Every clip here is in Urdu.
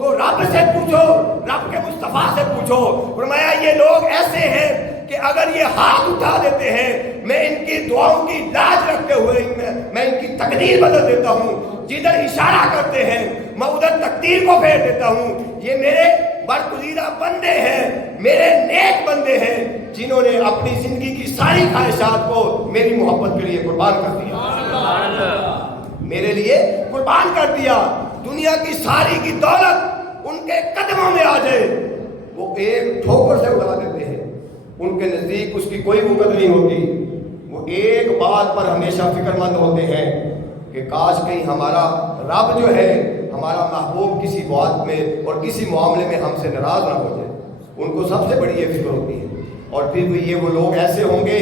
تو رب سے پوچھو، رب کے مصطفیٰ سے پوچھو۔ فرمایا یہ لوگ ایسے ہیں کہ اگر یہ ہاتھ اٹھا دیتے ہیں میں ان کی دعاؤں کی لاج رکھتے ہوئے میں ان کی تقدیر بدل دیتا ہوں، جدھر اشارہ کرتے ہیں میں ادھر تقدیر کو پھیر دیتا ہوں۔ یہ میرے برگزیدہ بندے ہیں، میرے نیک بندے ہیں، جنہوں نے اپنی زندگی کی ساری خواہشات کو میری محبت کے لیے قربان کر دیا، میرے لیے قربان کر دیا۔ دنیا کی ساری کی دولت ان کے قدموں میں آ جائے وہ ایک ٹھوکر سے اڑا دیتے ہیں، ان کے نزدیک اس کی کوئی وقت نہیں ہوتی۔ وہ ایک بات پر ہمیشہ فکر مند ہوتے ہیں کہ کاش کہیں ہمارا رب جو ہے، ہمارا محبوب کسی بات میں اور کسی معاملے میں ہم سے ناراض نہ ہو جائے۔ ان کو سب سے بڑی یہ فکر ہوتی ہے۔ اور پھر بھی یہ وہ لوگ ایسے ہوں گے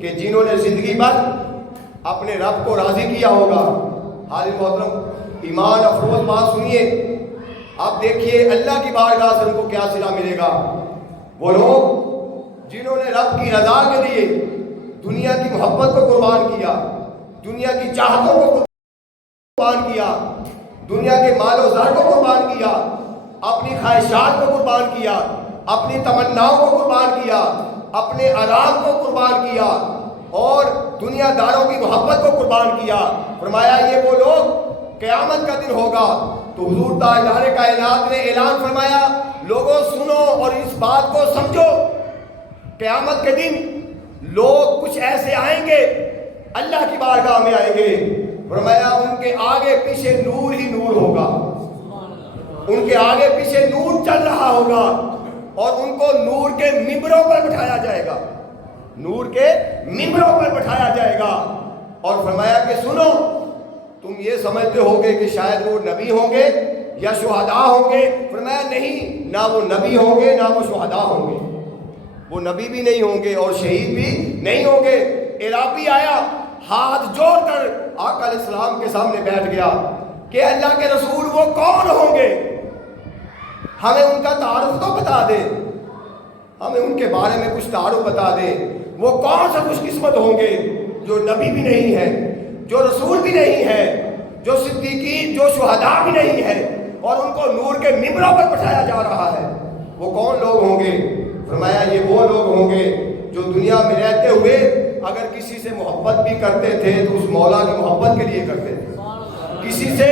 کہ جنہوں نے زندگی بھر اپنے رب کو راضی کیا ہوگا۔ حاضر محترم، ایمان افروز بات سنیے، آپ دیکھیے اللہ کی بارگاہ سے ان کو کیا صلہ ملے گا۔ وہ لوگ جنہوں نے رب کی رضا کے لیے دنیا کی محبت کو قربان کیا، دنیا کی چاہتوں کو قربان کیا، دنیا کے مال و زر کو قربان کیا، اپنی خواہشات کو قربان کیا، اپنی تمناؤں کو قربان کیا، اپنے آرام کو قربان کیا اور دنیا داروں کی محبت کو قربان کیا۔ فرمایا یہ وہ لوگ قیامت کا دن ہوگا تو حضور تاجدار کائنات نے اعلان فرمایا، لوگوں سنو اور اس بات کو سمجھو، قیامت کے دن لوگ کچھ ایسے آئیں گے، اللہ کی بارگاہ میں آئیں گے، فرمایا ان کے آگے پیچھے نور ہی نور ہوگا، ان کے آگے پیچھے نور چل رہا ہوگا اور ان کو نور کے ممبروں پر بٹھایا جائے گا، نور کے ممبروں پر بٹھایا جائے گا۔ اور فرمایا کہ سنو، تم یہ سمجھتے ہوگے کہ شاید وہ نبی ہوں گے یا شہداء ہوں گے، فرمایا نہیں، نہ وہ نبی ہوں گے نہ وہ شہداء ہوں گے، وہ نبی بھی نہیں ہوں گے اور شہید بھی نہیں ہوں گے۔ عرابی آیا، ہاتھ جوڑ کر آقا علیہ السلام کے سامنے بیٹھ گیا کہ اللہ کے رسول وہ کون ہوں گے، ہمیں ان کا تعارف تو بتا دے، ہمیں ان کے بارے میں کچھ تعارف بتا دے، وہ کون سے خوش قسمت ہوں گے جو نبی بھی نہیں ہے، جو رسول بھی نہیں ہے، جو صدیقین جو شہداء بھی نہیں ہے اور ان کو نور کے ممبروں پر بٹھایا جا رہا ہے، وہ کون لوگ ہوں گے؟ فرمایا یہ وہ لوگ ہوں گے جو دنیا میں رہتے ہوئے اگر کسی سے محبت بھی کرتے تھے تو اس مولا کی محبت کے لیے کرتے تھے، کسی سے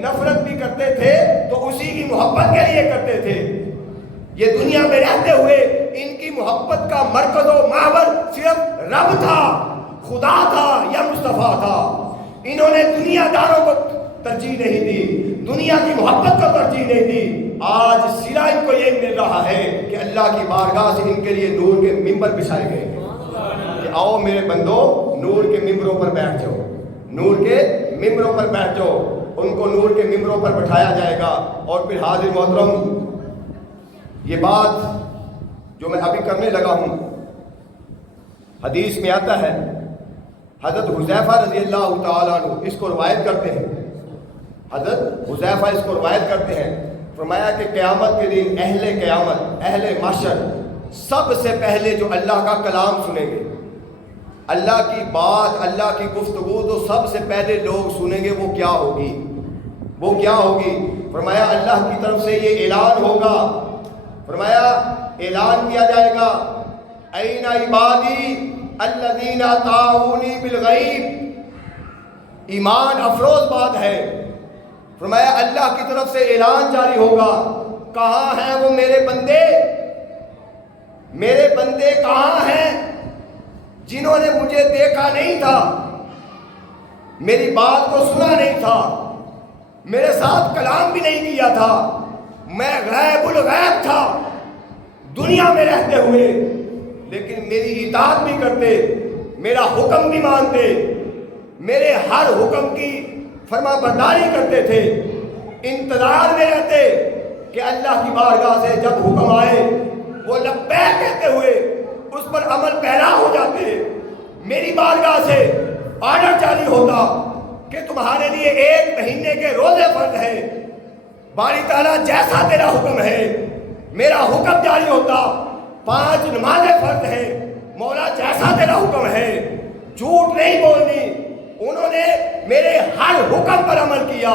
نفرت بھی کرتے تھے تو اسی کی محبت کے لیے کرتے تھے۔ یہ دنیا میں رہتے ہوئے ان کی محبت کا مرکز و محور صرف رب تھا، خدا تھا یا مصطفیٰ تھا۔ انہوں نے دنیا داروں کو ترجیح نہیں دی، دنیا کی محبت کو ترجیح نہیں دی۔ آج صلہ ان کو یہ مل رہا ہے کہ اللہ کی بارگاہ سے ان کے لیے نور کے ممبر بچھائے گئے کہ آؤ میرے بندو نور کے ممبروں پر بیٹھ جاؤ، نور کے ممبروں پر بیٹھ جاؤ۔ ان کو نور کے ممبروں پر بٹھایا جائے گا۔ اور پھر حاضر محترم، یہ بات جو میں ابھی کرنے لگا ہوں حدیث میں آتا ہے، حضرت حذیفہ رضی اللہ تعالیٰ عنہ اس کو روایت کرتے ہیں، حضرت حذیفہ اس کو روایت کرتے ہیں، فرمایا کہ قیامت کے دن اہل قیامت، اہل محشر سب سے پہلے جو اللہ کا کلام سنیں گے، اللہ کی بات، اللہ کی گفتگو تو سب سے پہلے لوگ سنیں گے، وہ کیا ہوگی؟ وہ کیا ہوگی؟ فرمایا اللہ کی طرف سے یہ اعلان ہوگا، فرمایا اعلان کیا جائے گا، این عبادی الذین اطاعونی بالغیب۔ ایمان افروز بات ہے، فرمایا اللہ کی طرف سے اعلان جاری ہوگا، کہاں ہیں وہ میرے بندے؟ میرے بندے کہاں ہیں جنہوں نے مجھے دیکھا نہیں تھا، میری بات کو سنا نہیں تھا، میرے ساتھ کلام بھی نہیں کیا تھا، میں غیب الغیب تھا دنیا میں رہتے ہوئے، لیکن میری اطاعت بھی کرتے، میرا حکم بھی مانتے، میرے ہر حکم کی فرما برداری کرتے تھے، انتظار میں رہتے کہ اللہ کی بارگاہ سے جب حکم آئے وہ لبیک کہتے ہوئے اس پر عمل پیرا ہو جاتے۔ میری بارگاہ سے آرڈر جاری ہوتا کہ تمہارے لیے 1 مہینے کے روزے فرض ہیں، باری تعالیٰ جیسا تیرا حکم ہے میرا حکم جاری ہوتا، 5 نمازیں فرض ہیں، مولا جیسا تیرا حکم ہے، جھوٹ نہیں بولنی۔ انہوں نے میرے ہر حکم پر عمل کیا،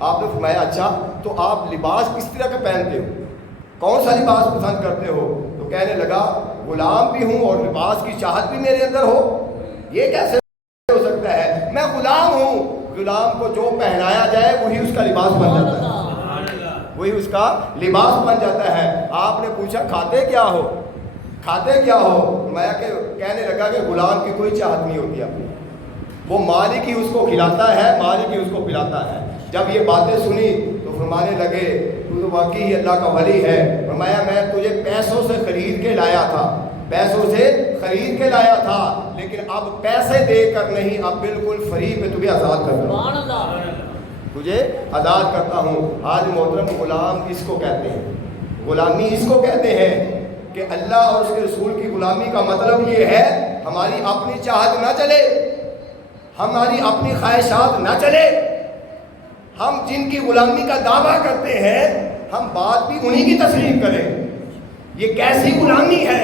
آپ نے فرمایا اچھا تو آپ لباس کس طرح کا پہنتے ہو، کون سا لباس پسند کرتے ہو؟ تو کہنے لگا غلام بھی ہوں اور لباس کی چاہت بھی میرے اندر ہو، یہ کیسے ہو سکتا ہے؟ میں غلام ہوں، غلام کو جو پہنایا جائے وہی اس کا لباس بن جاتا ہے، وہی اس کا لباس بن جاتا ہے۔ آپ نے پوچھا کھاتے کیا ہو، کھاتے کیا ہو؟ میں کہنے لگا کہ غلام کی کوئی چاہت نہیں ہوتی اپنی، وہ مالک ہی اس کو کھلاتا ہے، مالک ہی اس کو پلاتا ہے۔ جب یہ باتیں سنی تو فرمانے لگے تو واقعی ہی اللہ کا ولی ہے۔ فرمایا میں تجھے پیسوں سے خرید کے لایا تھا، پیسوں سے خرید کے لایا تھا، لیکن اب پیسے دے کر نہیں، اب بالکل فری میں تجھے آزاد کرتا ہوں، تجھے آزاد کرتا ہوں۔ آج محترم غلام اس کو کہتے ہیں، غلامی اس کو کہتے ہیں کہ اللہ اور اس کے رسول کی غلامی کا مطلب یہ ہے ہماری اپنی چاہت نہ چلے، ہماری اپنی خواہشات نہ چلے، ہم جن کی غلامی کا دعویٰ کرتے ہیں ہم بات بھی انہی کی تسلیم کریں۔ یہ کیسی غلامی ہے؟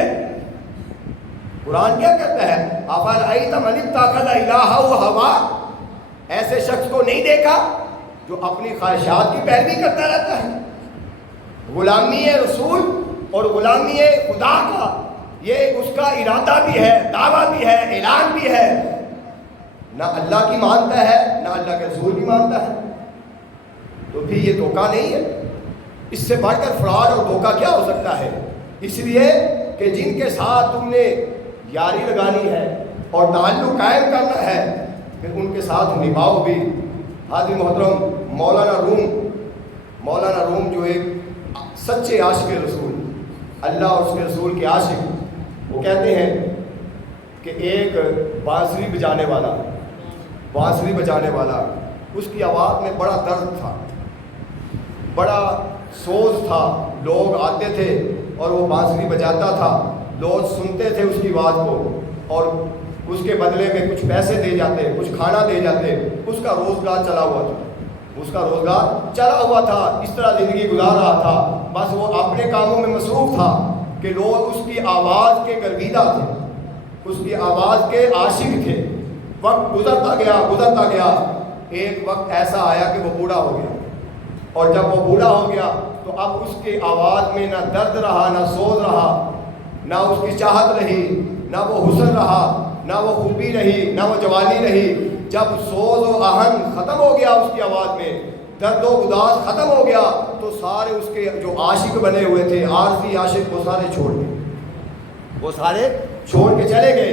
قرآن کیا کہتا ہے؟ افرأیت من اتخذ الہہ ہواہ، ایسے شخص کو نہیں دیکھا جو اپنی خواہشات کی پیروی کرتا رہتا ہے۔ غلامی رسول اور غلامی خدا کا یہ اس کا ارادہ بھی ہے، دعویٰ بھی ہے، اعلان بھی ہے، نہ اللہ کی مانتا ہے نہ اللہ کے رسول کی مانتا ہے، تو پھر یہ دھوکہ نہیں ہے؟ اس سے بڑھ کر فراڈ اور دھوکہ کیا ہو سکتا ہے؟ اس لیے کہ جن کے ساتھ تم نے یاری لگانی ہے اور تعلق قائم کرنا ہے پھر ان کے ساتھ نبھاؤ بھی۔ حاضر محترم، مولانا روم جو ایک سچے عاشق رسول، اللہ اور اس کے رسول کے عاشق، وہ کہتے ہیں کہ ایک بانسری بجانے والا اس کی آواز میں بڑا درد تھا، بڑا سوز تھا، لوگ آتے تھے اور وہ بانسری بجاتا تھا، لوگ سنتے تھے اس کی آواز کو اور اس کے بدلے میں کچھ پیسے دے جاتے، کچھ کھانا دے جاتے، اس کا روزگار چلا ہوا تھا، اس طرح زندگی گزار رہا تھا، بس وہ اپنے کاموں میں مصروف تھا کہ لوگ اس کی آواز کے گرویدہ تھے، اس کی آواز کے عاشق تھے۔ وقت گزرتا گیا، ایک وقت ایسا آیا کہ وہ بوڑھا ہو گیا، اور جب وہ بوڑھا ہو گیا تو اب اس کی آواز میں نہ درد رہا، نہ سوز رہا، نہ اس کی چاہت رہی، نہ وہ حسن رہا، نہ وہ خوبی رہی، نہ وہ جوانی رہی۔ جب سوز و آہن ختم ہو گیا اس کی آواز میں، درد و گداز ختم ہو گیا، تو سارے اس کے جو عاشق بنے ہوئے تھے، عارضی عاشق، وہ سارے چھوڑ کے چلے گئے۔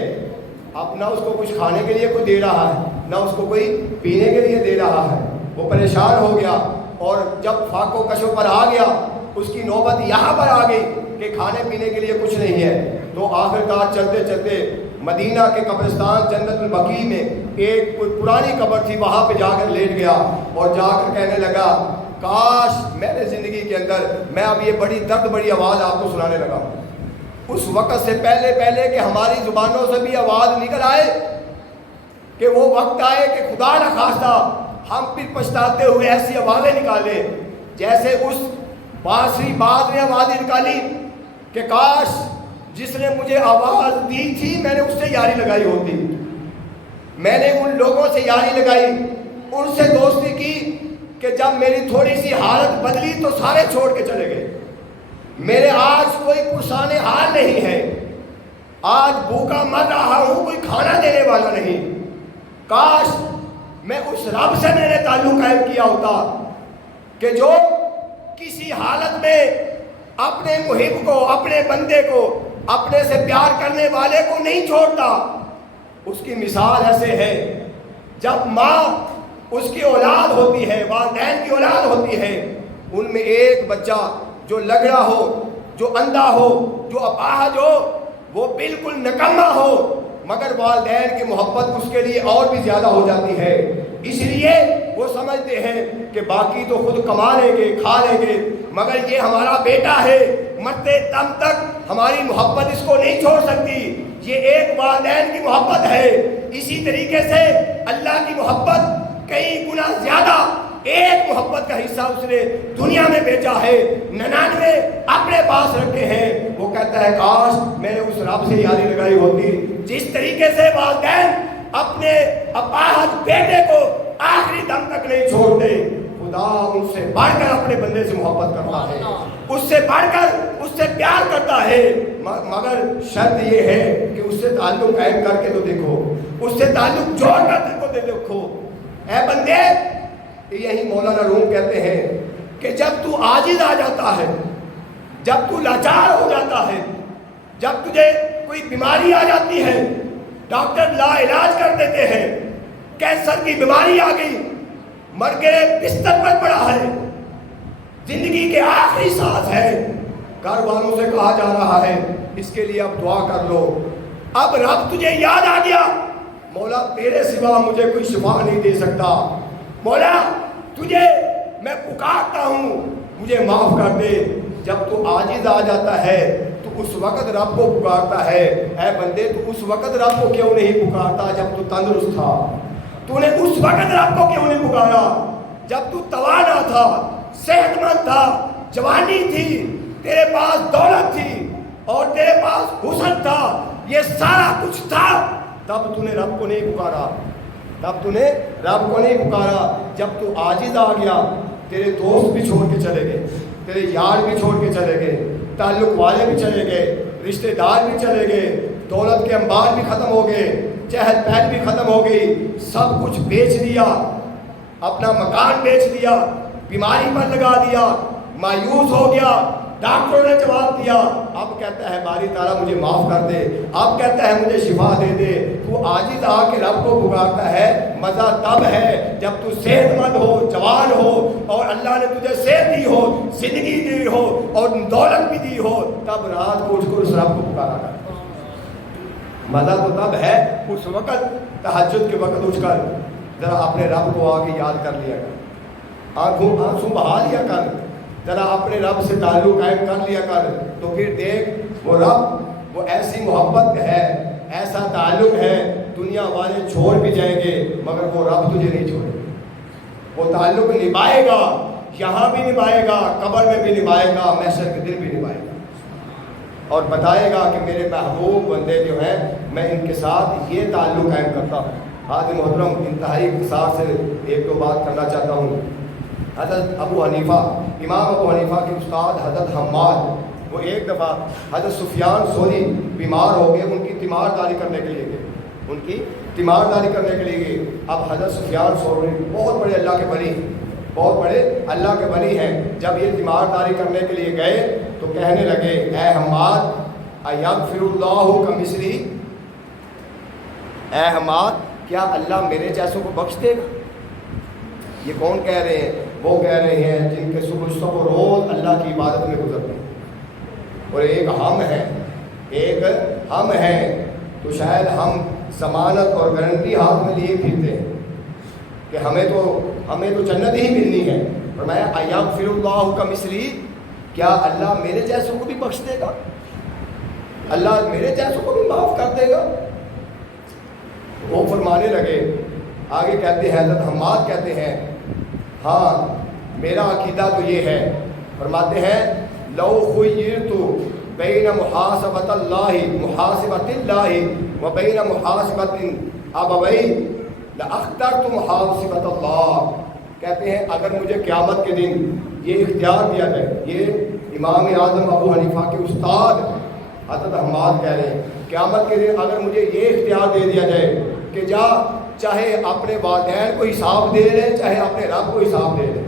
اب نہ اس کو کچھ کھانے کے لیے کوئی دے رہا ہے، نہ اس کو کوئی پینے کے لیے دے رہا ہے، وہ پریشان ہو گیا۔ اور جب فاق و کشف پر آ گیا، اس کی نوبت یہاں پر آ گئی کہ کھانے پینے کے لیے کچھ نہیں ہے، تو آخرکار چلتے چلتے مدینہ کے قبرستان جنت البقیع میں ایک پرانی قبر تھی، وہاں پہ جا کر لیٹ گیا اور جا کر کہنے لگا کاش میرے زندگی کے اندر میں اب یہ بڑی آواز آپ کو سنانے لگا ہوں، اس وقت سے پہلے کہ ہماری زبانوں سے بھی آواز نکل آئے، کہ وہ وقت آئے کہ خدا نہ خواستہ ہم پھر پچھتاتے ہوئے ایسی آوازیں نکالیں جیسے اس بانسری باز نے آوازیں نکالی کہ کاش جس نے مجھے آواز دی تھی میں نے اس سے یاری لگائی ہوتی، میں نے ان لوگوں سے یاری لگائی، ان سے دوستی کی کہ جب میری تھوڑی سی حالت بدلی تو سارے چھوڑ کے چلے گئے، میرے آج کوئی پرسان حال نہیں ہے، آج بھوکا مر رہا ہوں، کوئی کھانا دینے والا نہیں، کاش میں اس رب سے میں نے تعلق قائم کیا ہوتا کہ جو کسی حالت میں اپنے محب کو، اپنے بندے کو، اپنے سے پیار کرنے والے کو نہیں چھوڑتا۔ اس کی مثال ایسے ہے، جب ماں اس کی اولاد ہوتی ہے، والدین کی اولاد ہوتی ہے، ان میں ایک بچہ جو لنگڑا ہو، جو اندھا ہو، جو اپاہج ہو، وہ بالکل نکما ہو، مگر والدین کی محبت اس کے لیے اور بھی زیادہ ہو جاتی ہے، اس لیے وہ سمجھتے ہیں کہ باقی تو خود کما لیں گے، کھا لیں گے، مگر یہ ہمارا بیٹا ہے، مرتے دم تک ہماری محبت اس کو نہیں چھوڑ سکتی، یہ ایک والدین کی محبت ہے۔ اسی طریقے سے اللہ کی محبت کئی گنا زیادہ، ایک محبت کا حصہ اس نے دنیا میں بیچا ہے، 99 اپنے پاس رکھے ہیں۔ وہ کہتا ہے کاش میں نے اس رب سے یاری لگائی ہوتی، جس طریقے سے والدین اپنے اپاہج بیٹے کو آخری دم تک نہیں چھوڑتے، خدا ان سے بڑھ کر اپنے بندے سے محبت کرتا ہے، اس سے بڑھ کر اس سے پیار کرتا ہے، مگر شرط یہ ہے کہ اس سے تعلق قائم کر کے تو دیکھو، اس سے تعلق جوڑ کر کو دیکھو۔ اے بندے، یہی مولانا روم کہتے ہیں کہ جب تو عاجز آ جاتا ہے، جب تو لاچار ہو جاتا ہے، جب تجھے کوئی بیماری آ جاتی ہے، ڈاکٹر لا علاج کر دیتے ہیں، کینسر کی بیماری آ گئی، مر کے بستر پر پڑا ہے، زندگی کے آخری سانس ہے، گھر والوں سے کہا جا رہا ہے اس کے لیے اب دعا کر لو، اب رب تجھے یاد آ گیا، مولا تیرے سوا مجھے کوئی شفا نہیں دے سکتا، مولا تجھے میں پکارتا ہوں مجھے معاف کر دے۔ جب تو عاجز آ جاتا ہے تو اس وقت رب کو پکارتا ہے۔ اے بندے، تو اس وقت رب کو کیوں نہیں پکارتا جب تو تندرست تھا؟ تو نے اس وقت رب کو کیوں نہیں پکارا جب تو توانا تھا، صحت مند تھا، جوانی تھی، تیرے پاس دولت تھی اور تیرے پاس حسن تھا، یہ سارا کچھ تھا، تب تو نے رب کو نہیں پکارا، تب تو نے رب کو نہیں پکارا۔ جب تو عاجز آ گیا، تیرے دوست بھی چھوڑ کے چلے گئے، تیرے یار بھی چھوڑ کے چلے گئے، تعلق والے بھی چلے گئے، رشتہ دار بھی چلے گئے، دولت کے انبار بھی ختم ہو گئے، چہل پہل بھی ختم ہو گئی، سب کچھ بیچ دیا، اپنا مکان بیچ دیا، بیماری پر لگا دیا، مایوس ہو گیا، ڈاکٹروں نے جواب دیا، اب کہتا ہے باری تعالیٰ مجھے معاف کر دے، اب کہتا ہے مجھے شفا دے دے۔ تو عاجز آ کے رب کو پکارتا ہے، مزہ تب ہے جب تو صحت مند ہو، جوان ہو، اور اللہ نے تجھے صحت دی ہو، زندگی دی ہو اور دولت بھی دی ہو، تب رات کو اٹھ کر اس رب کو پکارا کر۔ مزہ تو تب ہے اس وقت تہجد کے وقت اٹھ کر ذرا اپنے رب کو آ کے یاد کر لیا کر، آنسو بہا لیا کر، ذرا اپنے رب سے تعلق قائم کر لیا کر، تو پھر دیکھ وہ رب وہ ایسی محبت ہے، ایسا تعلق ہے، دنیا والے چھوڑ بھی جائیں گے مگر وہ رب تجھے نہیں چھوڑے گا، وہ تعلق نبھائے گا، یہاں بھی نبھائے گا، قبر میں بھی نبھائے گا، محشر کے دن بھی نبھائے گا، اور بتائے گا کہ میرے محبوب بندے جو ہیں میں ان کے ساتھ یہ تعلق قائم کرتا ہوں۔ حاضر محترم، انتہائی اختصار سے ایک دو بات کرنا چاہتا ہوں۔ حضرت ابو حنیفہ، امام ابو حنیفہ کے استاد حضرت حماد، وہ ایک دفعہ حضرت سفیان ثوری بیمار ہو گئے، ان کی تیمارداری کرنے کے لیے گئے، ان کی تیمارداری کرنے کے لیے گئے۔ اب حضرت سفیان ثوری بہت بڑے اللہ کے ولی ہیں، بہت بڑے اللہ کے ولی ہیں، جب یہ تیمارداری کرنے کے لیے گئے تو کہنے لگے، اے حماد ایغفر اللہ کمثلی، اے حماد کیا اللہ میرے جیسوں کو بخش دے گا؟ یہ کون کہہ رہے ہیں؟ وہ کہہ رہے ہیں جن کے صبح و روز اللہ کی عبادت میں گزرتے ہیں، اور ایک ہم ہیں، تو شاید ہم ضمانت اور گارنٹی ہاتھ میں لیے پھرتے ہیں کہ ہمیں تو جنت ہی ملنی ہے۔ فرمایا ایغفر اللہ کمثلی، کیا اللہ میرے جیسوں کو بھی بخش دے گا؟ اللہ میرے جیسوں کو بھی معاف کر دے گا؟ وہ فرمانے لگے، آگے کہتے ہیں حضرت حماد کہتے ہیں، ہاں میرا عقیدہ تو یہ ہے، فرماتے ہیں لو خیرت بین محاسبۃ اللہ و بین محاسبۃ ابوی لاخترت محاسبۃ اللہ، کہتے ہیں اگر مجھے قیامت کے دن یہ اختیار دیا جائے، یہ امام اعظم ابو حنیفہ کے استاد حضرت حماد کہہ رہے ہیں، قیامت کے دن اگر مجھے یہ اختیار دے دیا جائے کہ جا چاہے اپنے والدین کو حساب دے لے، چاہے اپنے رب کو حساب دے لے،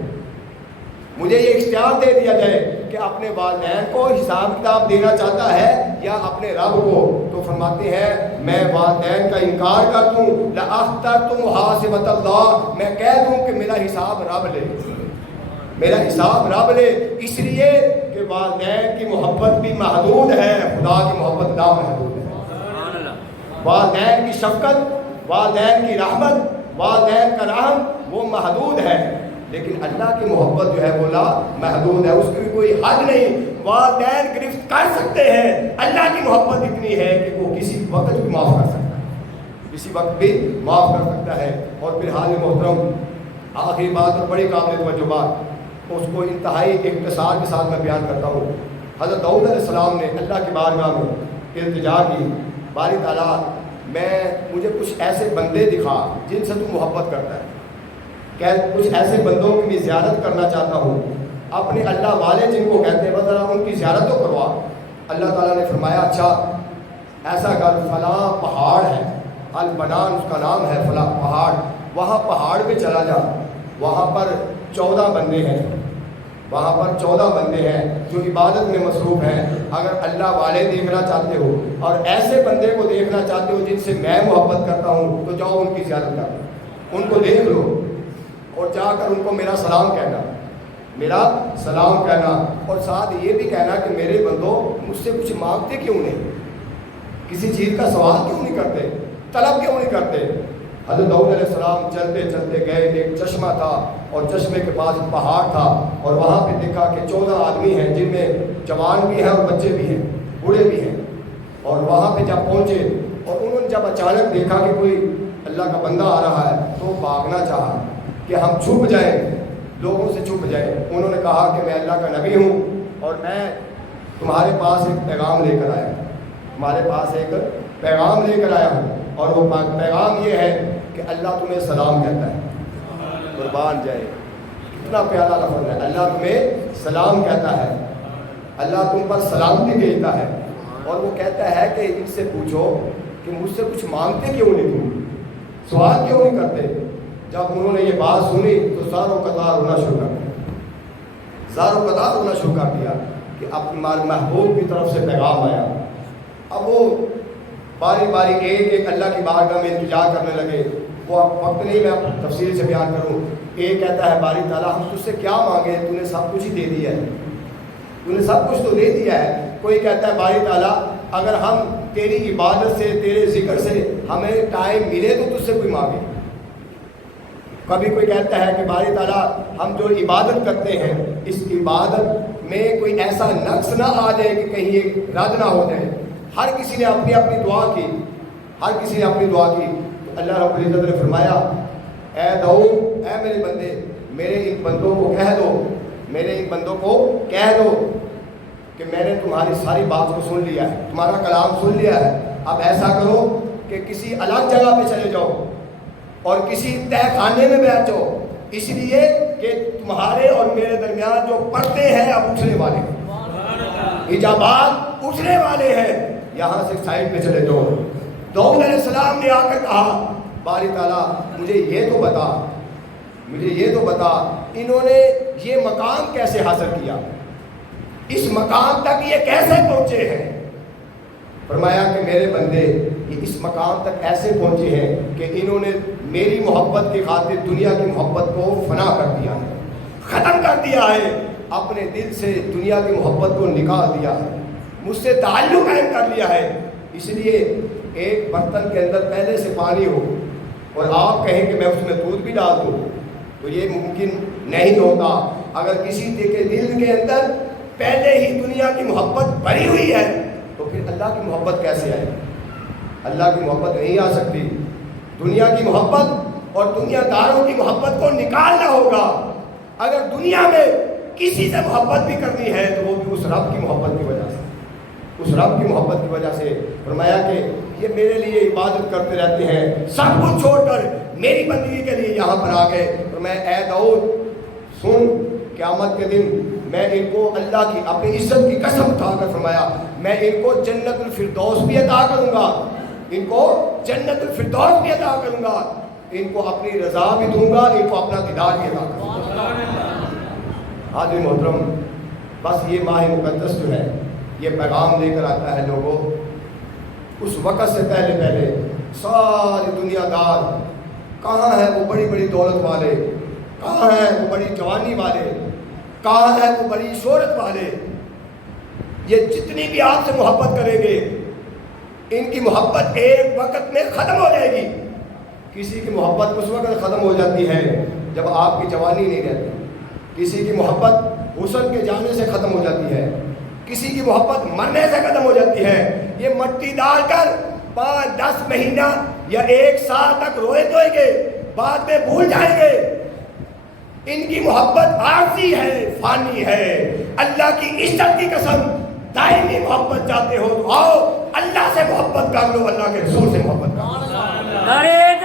مجھے یہ اختیار دے دیا جائے کہ اپنے والدین کو حساب کتاب دینا چاہتا ہے یا اپنے رب کو، تو فرماتے ہیں میں والدین کا انکار کر دوں، لاخترت محاسبۃ اللہ، میں کہہ دوں کہ میرا حساب رب لے، میرا حساب رب لے، اس لیے کہ والدین کی محبت بھی محدود ہے، خدا کی محبت لامحدود ہے۔ والدین کی شفقت، والدین کی رحمت، والدین کا رحم وہ محدود ہے، لیکن اللہ کی محبت جو ہے وہ لا محدود ہے، اس کی کوئی حد نہیں، والدین گرفت کر سکتے ہیں، اللہ کی محبت اتنی ہے کہ وہ کسی وقت بھی معاف کر سکتا ہے، کسی وقت بھی معاف کر سکتا ہے۔ اور پھر حاضر محترم، آخری بات اور بڑی قابل توجہ بات، اس کو انتہائی اختصار کے ساتھ میں بیان کرتا ہوں۔ حضرت داؤد علیہ السلام نے اللہ کی بارگاہ میں التجا کی، باری تعالیٰ مجھے کچھ ایسے بندے دکھا جن سے تو محبت کرتا ہے، کچھ ایسے بندوں کی میں زیارت کرنا چاہتا ہوں، اپنے اللہ والے جن کو کہتے ہیں، ذرا ان کی زیارت تو کروا۔ اللہ تعالیٰ نے فرمایا اچھا ایسا کر، فلاں پہاڑ ہے، البنان اس کا نام ہے، فلاں پہاڑ، وہاں پہاڑ پہ چلا جا، وہاں پر 14 بندے ہیں، وہاں پر 14 بندے ہیں جو عبادت میں مصروف ہیں۔ اگر اللہ والے دیکھنا چاہتے ہو اور ایسے بندے کو دیکھنا چاہتے ہو جن سے میں محبت کرتا ہوں، تو جاؤ ان کی زیارت کر، ان کو دیکھ لو اور جا کر ان کو میرا سلام کہنا، میرا سلام کہنا، اور ساتھ یہ بھی کہنا کہ میرے بندوں مجھ سے کچھ مانگتے کیوں نہیں، کسی چیز کا سوال کیوں نہیں کرتے، طلب کیوں نہیں کرتے۔ حضرت داؤد علیہ السلام چلتے چلتے گئے، ایک چشمہ تھا اور چشمے کے پاس پہاڑ تھا، اور وہاں پہ دیکھا کہ 14 آدمی ہیں جن میں جوان بھی ہیں اور بچے بھی ہیں، بوڑھے بھی ہیں، اور وہاں پہ جب پہنچے اور انہوں نے جب اچانک دیکھا کہ کوئی اللہ کا بندہ آ رہا ہے تو بھاگنا چاہا کہ ہم چھپ جائیں، لوگوں سے چھپ جائیں۔ انہوں نے کہا کہ میں اللہ کا نبی ہوں اور میں تمہارے پاس ایک پیغام لے کر آیا ہوں، تمہارے پاس ایک پیغام لے کر آیا ہوں، اور وہ پیغام یہ ہے کہ اللہ تمہیں سلام کہتا ہے۔ قربان جائے، کتنا پیارا لفظ ہے، اللہ تمہیں سلام کہتا ہے، اللہ تم پر سلامتی بھیجتا ہے، اور وہ کہتا ہے کہ ان سے پوچھو کہ مجھ سے کچھ مانگتے کیوں نہیں، تم سوال کیوں نہیں کرتے۔ جب انہوں نے یہ بات سنی تو زار و قطار ہونا شروع کر دیا، زار و قطار ہونا شروع کر دیا کہ اب محبوب کی طرف سے پیغام آیا۔ اب وہ باری باری ایک اللہ کی بارگاہ میں التجا کرنے لگے۔ وہ اب وقت نہیں میں تفصیل سے بیان کروں۔ ایک کہتا ہے باری تعالیٰ ہم تجھ سے کیا مانگے، تو نے سب کچھ ہی دے دیا ہے، تو نے سب کچھ تو دے دیا ہے۔ کوئی کہتا ہے باری تعالیٰ اگر ہم تیری عبادت سے، تیرے ذکر سے ہمیں ٹائم ملے تو تجھ سے کوئی مانگے۔ کبھی کوئی کہتا ہے کہ باری تعالیٰ ہم جو عبادت کرتے ہیں اس عبادت میں کوئی ایسا نقص نہ آ جائے کہ کہیں یہ رد نہ ہو جائے۔ ہر کسی نے اپنی اپنی دعا کی، ہر کسی نے اپنی دعا کی۔ تو اللہ رب العزت نے فرمایا اے داؤد، اے میرے بندے، میرے ان بندوں کو کہہ دو، میرے ان بندوں کو کہہ دو کہ میں نے تمہاری ساری بات کو سن لیا ہے، تمہارا کلام سن لیا ہے۔ اب ایسا کرو کہ کسی الگ جگہ پہ چلے جاؤ اور کسی تہہ خانے میں بیٹھ جاؤ، اس لیے کہ تمہارے اور میرے درمیان جو پردے ہیں اب اٹھنے والے ہیں، حجابات اٹھنے والے ہیں، یہاں سے سائڈ پہ چلے جاؤ۔ داؤد علیہ السلام نے آ کر کہا باری تعالیٰ مجھے یہ تو بتا، مجھے یہ تو بتا انہوں نے یہ مقام کیسے حاصل کیا، اس مقام تک یہ کیسے پہنچے ہیں۔ فرمایا کہ میرے بندے یہ اس مقام تک ایسے پہنچے ہیں کہ انہوں نے میری محبت کی خاطر دنیا کی محبت کو فنا کر دیا ہے، ختم کر دیا ہے، اپنے دل سے دنیا کی محبت کو نکال دیا ہے، مجھ سے تعلق قائم کر لیا ہے۔ اس لیے ایک برتن کے اندر پہلے سے پانی ہو اور آپ کہیں کہ میں اس میں دودھ بھی ڈال دوں تو یہ ممکن نہیں ہوتا۔ اگر کسی کے دل کے اندر پہلے ہی دنیا کی محبت بھری ہوئی ہے تو پھر اللہ کی محبت کیسے آئے؟ اللہ کی محبت نہیں آ سکتی۔ دنیا کی محبت اور دنیا داروں کی محبت کو نکالنا ہوگا۔ اگر دنیا میں کسی سے محبت بھی کرنی ہے تو وہ بھی اس رب کی محبت کی وجہ سے، اس رب کی محبت کی وجہ سے۔ فرمایا کہ یہ میرے لیے عبادت کرتے رہتے ہیں، سب کچھ چھوڑ کر میری بندگی کے لیے یہاں پر آ گئے۔ اور میں اے داؤد سن، قیامت کے دن میں ان کو اللہ کی اپنی عزت کی قسم اٹھا کر فرمایا میں ان کو جنت الفردوس بھی عطا کروں گا، ان کو جنت الفردوس بھی عطا کروں گا، ان کو اپنی رضا بھی دوں گا، ان کو اپنا دیدار بھی عطا کروں گا۔ حاضر محترم، بس یہ ماہ مقدس جو ہے یہ پیغام لے کر آتا ہے لوگوں، اس وقت سے پہلے پہلے سارے دنیا دار کہاں ہیں وہ بڑی بڑی دولت والے، کہاں ہیں وہ بڑی جوانی والے، کہاں ہیں وہ بڑی شہرت والے، یہ جتنی بھی آپ سے محبت کریں گے ان کی محبت ایک وقت میں ختم ہو جائے گی۔ کسی کی محبت اس وقت ختم ہو جاتی ہے جب آپ کی جوانی نہیں رہتی، کسی کی محبت حسن کے جانے سے ختم ہو جاتی ہے، کسی کی محبت مرنے سے ختم ہو جاتی ہے۔ یہ مٹی ڈال کر 5-10 مہینہ یا 1 سال تک روئے دھوئیں گے، بعد میں بھول جائیں گے۔ ان کی محبت عارضی ہے، فانی ہے۔ اللہ کی عزت کی قسم دائمی محبت چاہتے ہو تو آؤ اللہ سے محبت کر لو، اللہ کے رسول سے محبت کر لو۔